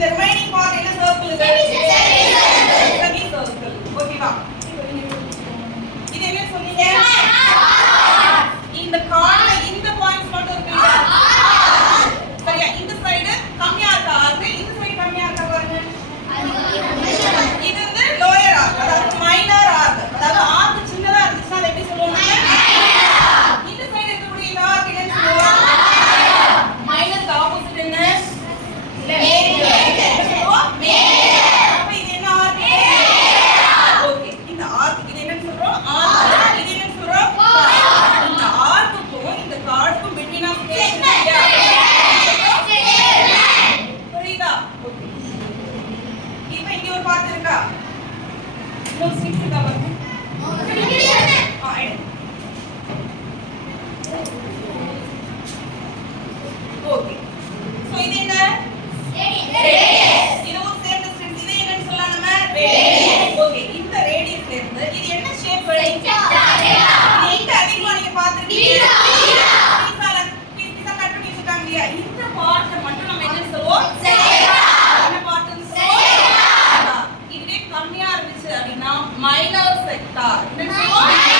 இந்த remaining part என்ன சர்க்கிள் இது செமி சர்க்கிள் ஓகேவா இது என்ன சொன்னீங்க இந்த கார்ல இந்த பாயிண்ட்ஸ் மட்டும் இருக்குல்ல சரியா இந்த சைடு கம்மியா இருக்கா ஆர்க் இந்த சைடு கம்மியா இருக்கா பாருங்க இது வந்து லோயர் ஆர்க் அதாவது மைனர் ஆர்க் அதாவது ஆர்க் சின்னதா இருந்துச்சுனா அதை எப்படி சொல்லுவாங்க இந்த சைடு இருக்கக்கூடிய இந்த ஆர்க் என்ன சொல்லுவாங்க மைனஸ் ஆப்போசிட் என்ன அப்ப இது என்ன ஆர்க் ஓகே இந்த ஆர்க் இது என்ன சொல்றோம் ஆர்க் இது என்ன சொல்றோம் இந்த ஆர்க்குக்கும் இந்த கார்டுக்கும் பிட்வீன் ஆஃப் புரியுதா ஓகே இப்போ இங்க ஒரு பார்ட் இருக்கா இன்னொரு ஸ்டிக் இருக்கா பாருங்க ஓகே சோ இது என்ன ரேடியஸ் இது ஒரு சேம் டிஸ்டன்ஸ் இது என்னன்னு சொல்லலாம் நம்ம ரேடியஸ் ஓகே இந்த ரேடியஸ்ல இருந்து இது என்ன ஷேப் இது எங்க அதிகமா நீங்க பாத்துட்டீங்க பீஸா கட் பண்ணி வச்சிருக்காங்க இல்லையா இந்த பார்ட்ட மட்டும் நம்ம என்ன சொல்லுவோம் என்ன பார்ட்னு சொல்லுவோம் இதுவே கம்மியா இருந்துச்சு அப்படினா மைனர் செக்டார் என்ன சொல்லுவோம்